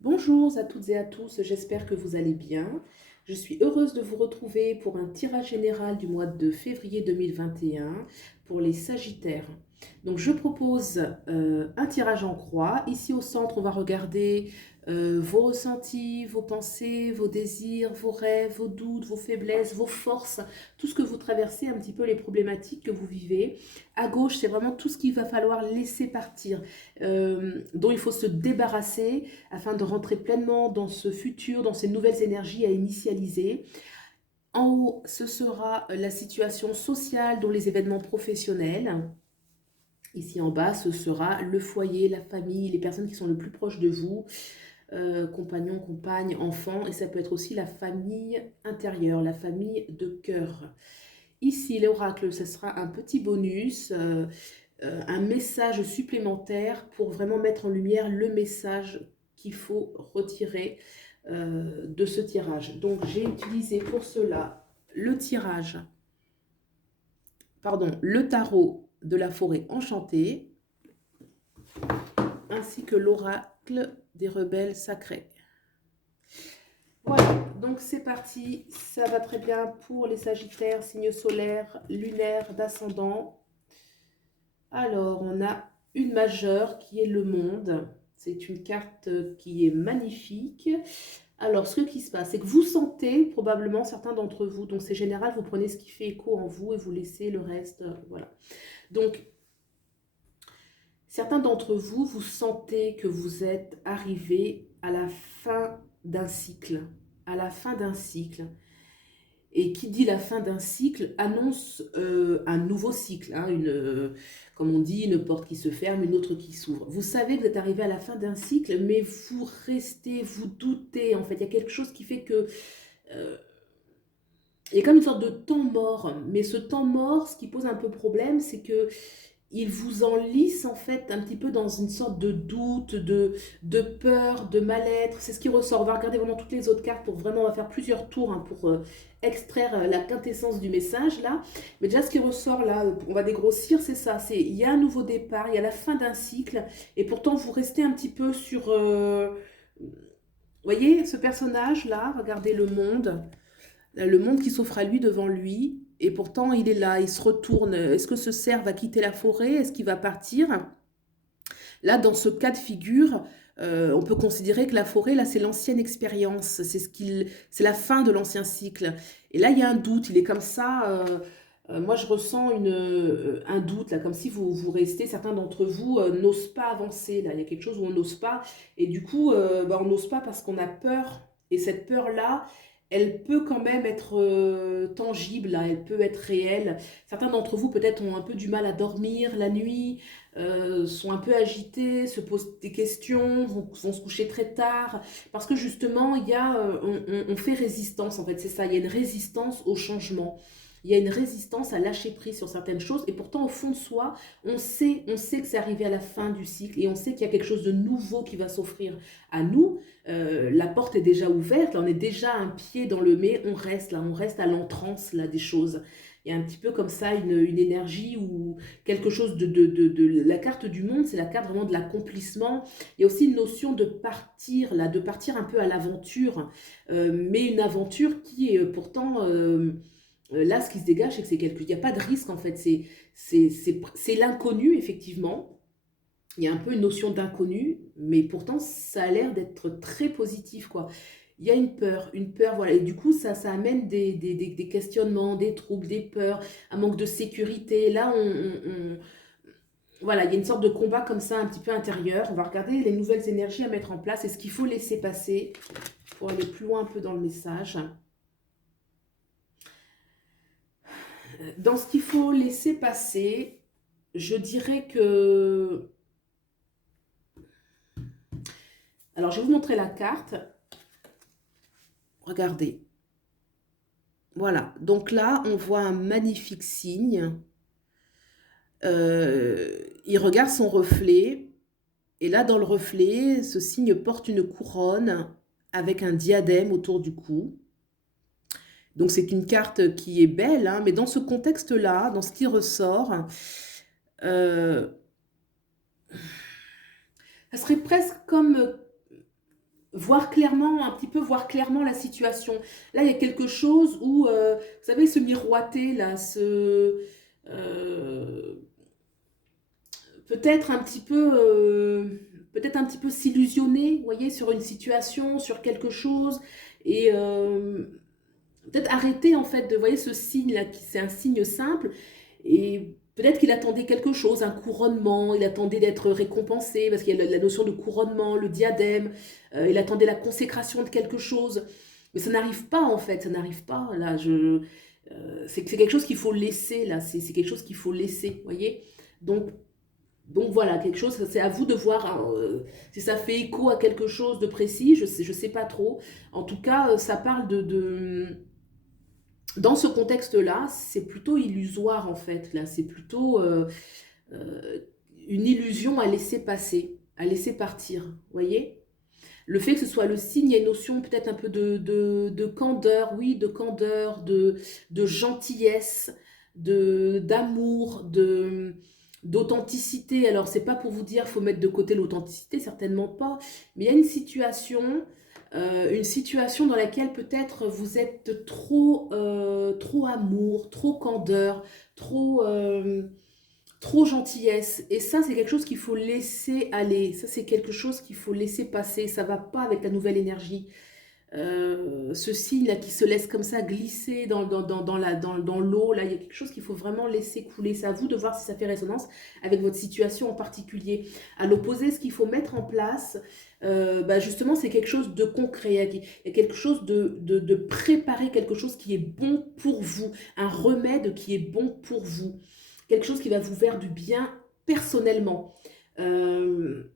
Bonjour à toutes et à tous, j'espère que vous allez bien. Je suis heureuse de vous retrouver pour un tirage général du mois de février 2021 pour les Sagittaires. Donc je propose un tirage en croix. Ici au centre, on va regarder vos ressentis, vos pensées, vos désirs, vos rêves, vos doutes, vos faiblesses, vos forces, tout ce que vous traversez, un petit peu les problématiques que vous vivez. À gauche, c'est vraiment tout ce qu'il va falloir laisser partir, dont il faut se débarrasser afin de rentrer pleinement dans ce futur, dans ces nouvelles énergies à initialiser. En haut, ce sera la situation sociale, dont les événements professionnels. Ici en bas, ce sera le foyer, la famille, les personnes qui sont le plus proches de vous, compagnons, compagnes, enfants, et ça peut être aussi la famille intérieure, la famille de cœur. Ici, l'oracle, ce sera un petit bonus, un message supplémentaire pour vraiment mettre en lumière le message qu'il faut retirer de ce tirage. Donc j'ai utilisé pour cela le tarot de la forêt enchantée, ainsi que l'oracle des rebelles sacrés. Voilà, donc c'est parti, ça va très bien pour les Sagittaires, signes solaires, lunaires, d'ascendant. Alors, on a une majeure qui est le monde. C'est une carte qui est magnifique. Alors, ce qui se passe, c'est que vous sentez probablement certains d'entre vous, donc c'est général, vous prenez ce qui fait écho en vous et vous laissez le reste, voilà. Donc, certains d'entre vous, vous sentez que vous êtes arrivé à la fin d'un cycle, à la fin d'un cycle. Et qui dit la fin d'un cycle annonce un nouveau cycle, hein, comme on dit, une porte qui se ferme, une autre qui s'ouvre. Vous savez que vous êtes arrivé à la fin d'un cycle, mais vous restez, vous doutez, en fait. Il y a quelque chose qui fait que... euh, il y a comme une sorte de temps mort. Mais ce temps mort, ce qui pose un peu problème, c'est que il vous enlise en fait un petit peu dans une sorte de doute, de peur, de mal-être. C'est ce qui ressort. On va regarder vraiment toutes les autres cartes pour vraiment, on va faire plusieurs tours, hein, pour extraire la quintessence du message là. Mais déjà ce qui ressort là, on va dégrossir, c'est ça. C'est il y a un nouveau départ, il y a la fin d'un cycle, et pourtant vous restez un petit peu sur... vous voyez ce personnage là, regardez le monde qui s'offre à lui devant lui, et pourtant il est là, il se retourne. Est-ce que ce cerf va quitter la forêt? Est-ce qu'il va partir? Là, dans ce cas de figure, on peut considérer que la forêt, là, c'est l'ancienne expérience, c'est la fin de l'ancien cycle. Et là, il y a un doute, il est comme ça. Moi, je ressens un doute, là, comme si vous restez, certains d'entre vous n'osent pas avancer. Là, il y a quelque chose où on n'ose pas. Et du coup, on n'ose pas parce qu'on a peur. Et cette peur-là, elle peut quand même être tangible, là, elle peut être réelle. Certains d'entre vous, peut-être, ont un peu du mal à dormir la nuit, sont un peu agités, se posent des questions, vont se coucher très tard, parce que justement, on fait résistance, en fait, c'est ça, il y a une résistance au changement. Il y a une résistance à lâcher prise sur certaines choses, et pourtant au fond de soi, on sait que c'est arrivé à la fin du cycle, et on sait qu'il y a quelque chose de nouveau qui va s'offrir à nous. La porte est déjà ouverte, là, on est déjà un pied dans le mais, on reste là, on reste à l'entrance là des choses. Il y a un petit peu comme ça une énergie ou quelque chose de la carte du monde, c'est la carte vraiment de l'accomplissement. Il y a aussi une notion de partir, là, de partir un peu à l'aventure, mais une aventure qui est pourtant, là, ce qui se dégage, c'est que il n'y a pas de risque en fait, c'est l'inconnu, effectivement. Il y a un peu une notion d'inconnu, mais pourtant, ça a l'air d'être très positif, quoi. Il y a une peur, voilà. Et du coup, ça amène des questionnements, des troubles, des peurs, un manque de sécurité. Là, voilà, il y a une sorte de combat comme ça, un petit peu intérieur. On va regarder les nouvelles énergies à mettre en place et ce qu'il faut laisser passer pour aller plus loin un peu dans le message. Dans ce qu'il faut laisser passer, je dirais que... Alors, je vais vous montrer la carte. Regardez. Voilà. Donc là, on voit un magnifique cygne. Il regarde son reflet. Et là, dans le reflet, ce cygne porte une couronne avec un diadème autour du cou. Donc c'est une carte qui est belle, hein, mais dans ce contexte-là, dans ce qui ressort, euh, ça serait presque comme voir clairement, un petit peu voir clairement la situation. Là, il y a quelque chose où, vous savez, se miroiter, là, peut-être un petit peu, peut-être un petit peu s'illusionner, vous voyez, sur une situation, sur quelque chose, et peut-être arrêter, en fait, de, vous voyez, ce signe-là, qui c'est un signe simple, et peut-être qu'il attendait quelque chose, un couronnement, il attendait d'être récompensé, parce qu'il y a la notion de couronnement, le diadème, il attendait la consécration de quelque chose. Mais ça n'arrive pas, en fait, ça n'arrive pas. Là, c'est quelque chose qu'il faut laisser, là, c'est quelque chose qu'il faut laisser, vous voyez. Donc, donc voilà, quelque chose, c'est à vous de voir hein, si ça fait écho à quelque chose de précis, je sais pas trop. En tout cas, ça parle dans ce contexte-là, c'est plutôt illusoire en fait. Là, c'est plutôt euh, une illusion à laisser passer, à laisser partir. Vous voyez? Le fait que ce soit le signe, il y a une notion peut-être un peu de candeur, oui, de candeur, de gentillesse, d'amour, d'authenticité. Alors, c'est pas pour vous dire faut mettre de côté l'authenticité, certainement pas, mais il y a une situation dans laquelle peut-être vous êtes trop amour, trop candeur, trop, trop gentillesse. Et ça, c'est quelque chose qu'il faut laisser aller. Ça, c'est quelque chose qu'il faut laisser passer. Ça va pas avec la nouvelle énergie. Ce signe-là qui se laisse comme ça glisser dans l'eau, là, il y a quelque chose qu'il faut vraiment laisser couler. C'est à vous de voir si ça fait résonance avec votre situation en particulier. À l'opposé, ce qu'il faut mettre en place, bah justement, c'est quelque chose de concret. Il y a quelque chose de préparer, quelque chose qui est bon pour vous, un remède qui est bon pour vous, quelque chose qui va vous faire du bien personnellement. Euh,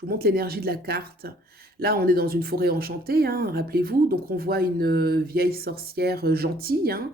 Je vous montre l'énergie de la carte. Là, on est dans une forêt enchantée, hein, rappelez-vous. Donc, on voit une vieille sorcière gentille, hein,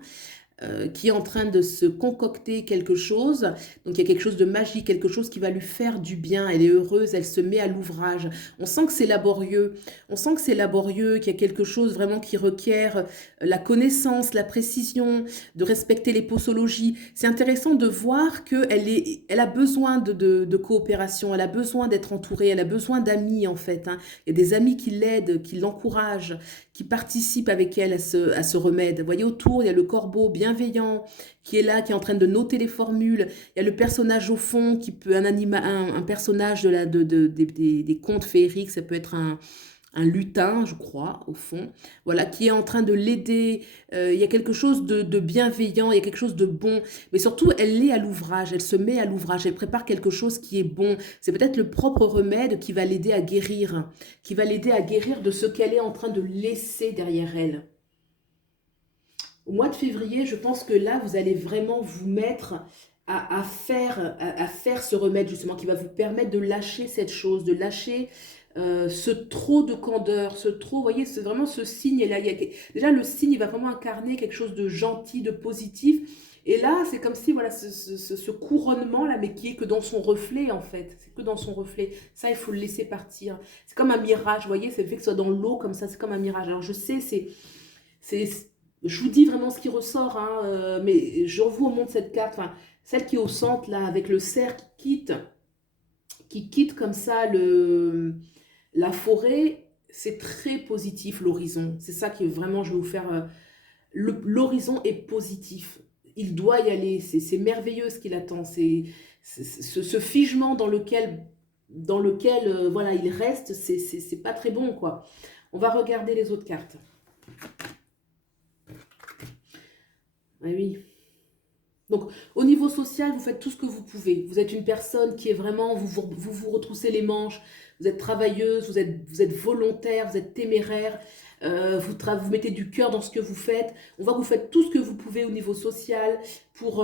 qui est en train de se concocter quelque chose. Donc il y a quelque chose de magique, quelque chose qui va lui faire du bien. Elle est heureuse, elle se met à l'ouvrage. On sent que c'est laborieux. On sent que c'est laborieux, qu'il y a quelque chose vraiment qui requiert la connaissance, la précision, de respecter les posologies. C'est intéressant de voir elle a besoin de coopération, elle a besoin d'être entourée, elle a besoin d'amis en fait, hein. Il y a des amis qui l'aident, qui l'encouragent, qui participent avec elle à ce remède. Vous voyez, autour, il y a le corbeau bienveillant qui est là, qui est en train de noter les formules. Il y a le personnage au fond, qui peut un personnage des contes féeriques, ça peut être un lutin, je crois, au fond, voilà, qui est en train de l'aider. Il y a quelque chose de bienveillant, il y a quelque chose de bon, mais surtout, elle est à l'ouvrage, elle se met à l'ouvrage, elle prépare quelque chose qui est bon. C'est peut-être le propre remède qui va l'aider à guérir de ce qu'elle est en train de laisser derrière elle. Au mois de février, je pense que là, vous allez vraiment vous mettre à faire ce remède justement qui va vous permettre de lâcher cette chose, de lâcher ce trop de candeur, ce trop, vous voyez, c'est vraiment ce signe-là. Déjà, le signe, il va vraiment incarner quelque chose de gentil, de positif. Et là, c'est comme si, voilà, ce couronnement-là, mais qui est que dans son reflet, en fait. C'est que dans son reflet. Ça, il faut le laisser partir. C'est comme un mirage, vous voyez, c'est le fait que ce soit dans l'eau, comme ça, c'est comme un mirage. Alors, je sais, c'est, je vous dis vraiment ce qui ressort, hein, mais je vous montre cette carte, enfin, celle qui est au centre, là, avec le cerf qui quitte comme ça la forêt. C'est très positif, l'horizon. C'est ça qui est vraiment, je vais vous faire... l'horizon est positif. Il doit y aller. C'est merveilleux ce qu'il attend. Ce figement dans lequel voilà, il reste, c'est pas très bon, quoi. On va regarder les autres cartes. Ah oui. Donc, au niveau social, vous faites tout ce que vous pouvez. Vous êtes une personne qui est vraiment, vous retroussez les manches, vous êtes travailleuse, vous êtes volontaire, vous êtes téméraire, vous mettez du cœur dans ce que vous faites. On voit que vous faites tout ce que vous pouvez au niveau social pour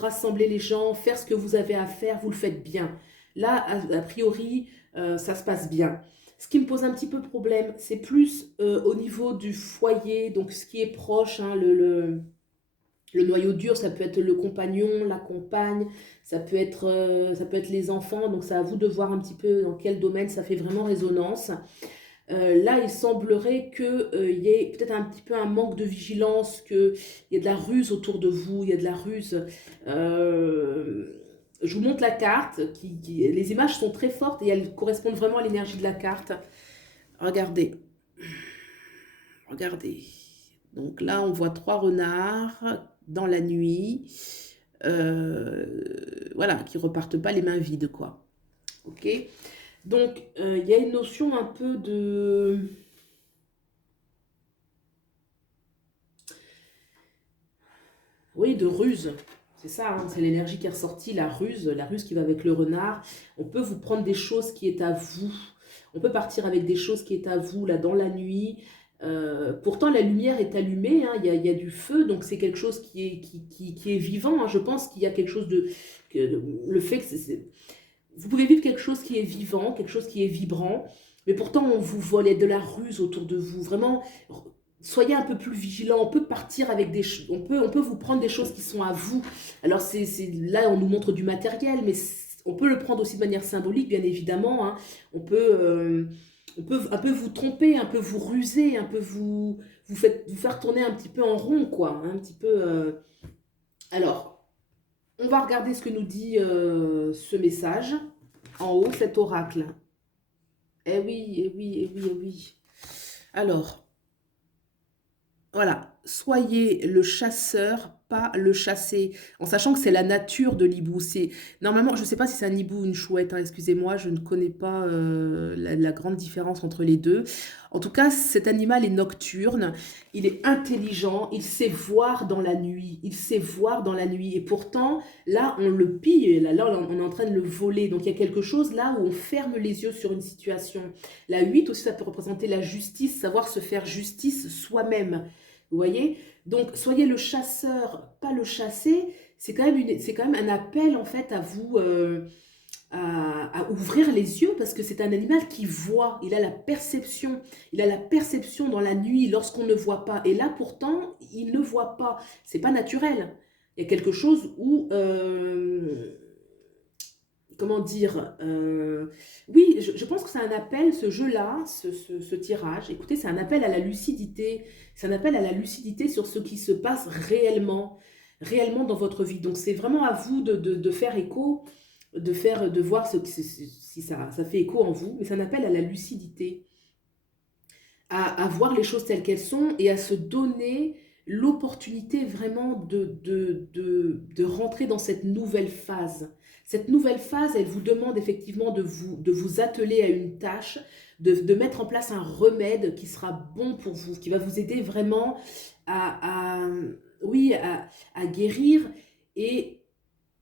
rassembler les gens, faire ce que vous avez à faire, vous le faites bien. Là, a priori, ça se passe bien. Ce qui me pose un petit peu problème, c'est plus au niveau du foyer, donc ce qui est proche, hein, le noyau dur, ça peut être le compagnon, la compagne, ça peut être les enfants. Donc, c'est à vous de voir un petit peu dans quel domaine ça fait vraiment résonance. Là, il semblerait qu'il y ait peut-être un petit peu un manque de vigilance, qu'il y a de la ruse autour de vous, il y a de la ruse. Euh, Je vous montre la carte, les images sont très fortes et elles correspondent vraiment à l'énergie de la carte. Regardez, regardez. Donc là, on voit 3 renards dans la nuit, voilà, qui repartent pas les mains vides, quoi. Ok. Donc, il y a une notion un peu de... Oui, de ruse. C'est ça, hein, c'est l'énergie qui est ressortie, la ruse qui va avec le renard. On peut vous prendre des choses qui est à vous. On peut partir avec des choses qui est à vous, là, dans la nuit. Pourtant, la lumière est allumée, hein, il y a du feu, donc c'est quelque chose qui est vivant, hein. Je pense qu'il y a quelque chose de... le fait que vous pouvez vivre quelque chose qui est vivant, quelque chose qui est vibrant, mais pourtant on vous vole, il y a de la ruse autour de vous. Vraiment, soyez un peu plus vigilant. On peut partir avec des choses, on peut vous prendre des choses qui sont à vous. Alors là, on nous montre du matériel, mais on peut le prendre aussi de manière symbolique, bien évidemment, hein. On peut un peu vous tromper, un peu vous ruser, un peu vous faire tourner un petit peu en rond, quoi, hein, un petit peu. Alors, on va regarder ce que nous dit ce message. En haut, cet oracle. Eh oui, eh oui, eh oui, eh oui. Alors, voilà, soyez le chasseur, pas le chassé. En sachant que c'est la nature de l'hibou. Normalement, je ne sais pas si c'est un hibou ou une chouette, hein, excusez-moi, je ne connais pas la grande différence entre les deux. En tout cas, cet animal est nocturne, il est intelligent, il sait voir dans la nuit. Il sait voir dans la nuit. Et pourtant, là, on le pille, là, on est en train de le voler. Donc, il y a quelque chose là où on ferme les yeux sur une situation. La 8 aussi, ça peut représenter la justice, savoir se faire justice soi-même. Vous voyez? Donc, soyez le chasseur, pas le chassé. C'est quand même un appel, en fait, à vous, à ouvrir les yeux, parce que c'est un animal qui voit. Il a la perception. Il a la perception dans la nuit, lorsqu'on ne voit pas. Et là, pourtant, il ne voit pas. C'est pas naturel. Il y a quelque chose où... comment dire, oui, je pense que c'est un appel, ce jeu-là, ce tirage. Écoutez, c'est un appel à la lucidité. C'est un appel à la lucidité sur ce qui se passe réellement, réellement dans votre vie. Donc, c'est vraiment à vous de faire écho, de voir si ça fait écho en vous. Mais c'est un appel à la lucidité, à voir les choses telles qu'elles sont et à se donner l'opportunité vraiment de rentrer dans cette nouvelle phase. Cette nouvelle phase, elle vous demande effectivement de vous atteler à une tâche, de mettre en place un remède qui sera bon pour vous, qui va vous aider vraiment oui, à guérir. Et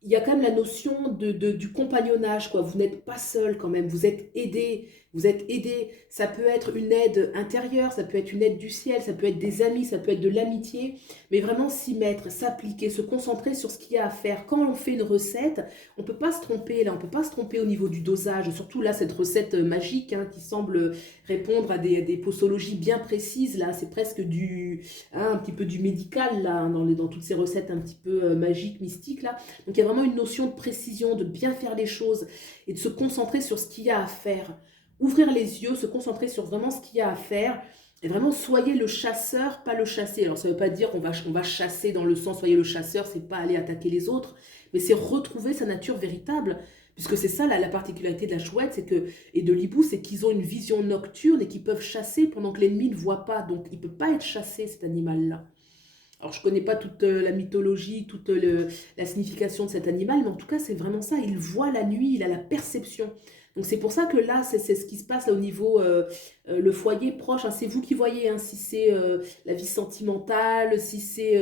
il y a quand même la notion du compagnonnage, quoi. Vous n'êtes pas seul quand même, vous êtes aidé. Vous êtes aidé. Ça peut être une aide intérieure, ça peut être une aide du ciel, ça peut être des amis, ça peut être de l'amitié. Mais vraiment s'y mettre, s'appliquer, se concentrer sur ce qu'il y a à faire. Quand on fait une recette, on ne peut pas se tromper là, on ne peut pas se tromper au niveau du dosage. Surtout là, cette recette magique, hein, qui semble répondre à des posologies bien précises. Là, c'est presque un petit peu du médical là, hein, dans toutes ces recettes un petit peu magiques, mystiques là. Donc il y a vraiment une notion de précision, de bien faire les choses et de se concentrer sur ce qu'il y a à faire. Ouvrir les yeux, se concentrer sur vraiment ce qu'il y a à faire. Et vraiment, soyez le chasseur, pas le chassé. Alors, ça ne veut pas dire qu'on va chasser dans le sens, soyez le chasseur, c'est pas aller attaquer les autres, mais c'est retrouver sa nature véritable. Puisque c'est ça la particularité de la chouette et de l'hibou, c'est qu'ils ont une vision nocturne et qu'ils peuvent chasser pendant que l'ennemi ne voit pas. Donc, il ne peut pas être chassé, cet animal-là. Alors, je ne connais pas toute la mythologie, toute la signification de cet animal, mais en tout cas, c'est vraiment ça. Il voit la nuit, il a la perception. Donc, c'est pour ça que là, c'est ce qui se passe là, au niveau le foyer proche, hein. C'est vous qui voyez, hein, si c'est la vie sentimentale, si c'est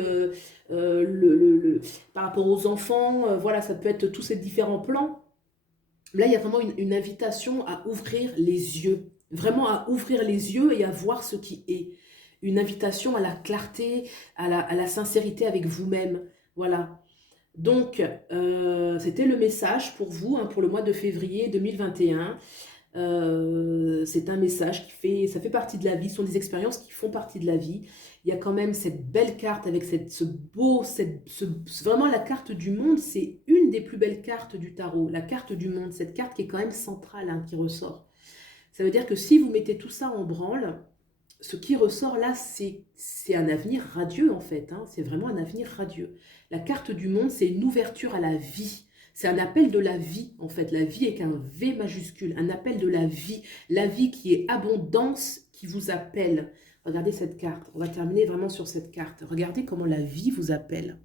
par rapport aux enfants. Voilà, ça peut être tous ces différents plans. Là, il y a vraiment une invitation à ouvrir les yeux. Vraiment à ouvrir les yeux et à voir ce qui est. Une invitation à la clarté, à la sincérité avec vous-même. Voilà. Donc, c'était le message pour vous, hein, pour le mois de février 2021. C'est un message ça fait partie de la vie, ce sont des expériences qui font partie de la vie. Il y a quand même cette belle carte avec vraiment la carte du monde, c'est une des plus belles cartes du tarot, la carte du monde, cette carte qui est quand même centrale, hein, qui ressort. Ça veut dire que si vous mettez tout ça en branle, ce qui ressort là, c'est un avenir radieux en fait, hein. C'est vraiment un avenir radieux. La carte du monde, c'est une ouverture à la vie. C'est un appel de la vie, en fait. La vie avec un V majuscule, un appel de la vie qui est abondance, qui vous appelle. Regardez cette carte. On va terminer vraiment sur cette carte. Regardez comment la vie vous appelle.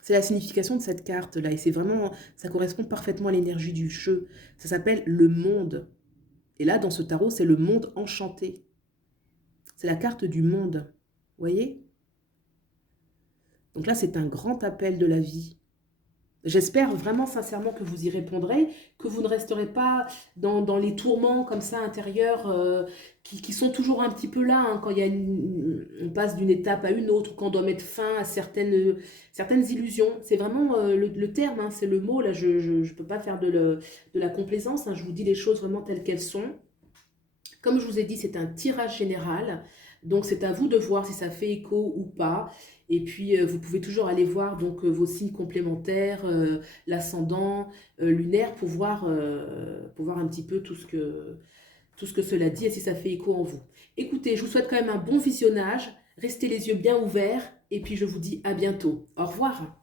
C'est la signification de cette carte-là. Et c'est vraiment, ça correspond parfaitement à l'énergie du jeu. Ça s'appelle le monde. Et là, dans ce tarot, c'est le monde enchanté. C'est la carte du monde. Vous voyez? Donc là, c'est un grand appel de la vie. J'espère vraiment sincèrement que vous y répondrez, que vous ne resterez pas dans les tourments comme ça intérieurs qui sont toujours un petit peu là, hein, quand il y a on passe d'une étape à une autre, quand on doit mettre fin à certaines illusions. C'est vraiment le terme, hein, c'est le mot, là je ne peux pas faire de la complaisance, hein, je vous dis les choses vraiment telles qu'elles sont. Comme je vous ai dit, c'est un tirage général, donc c'est à vous de voir si ça fait écho ou pas. Et puis, vous pouvez toujours aller voir donc, vos signes complémentaires, l'ascendant, lunaire, pour voir un petit peu tout ce que cela dit et si ça fait écho en vous. Écoutez, je vous souhaite quand même un bon visionnage. Restez les yeux bien ouverts et puis je vous dis à bientôt. Au revoir.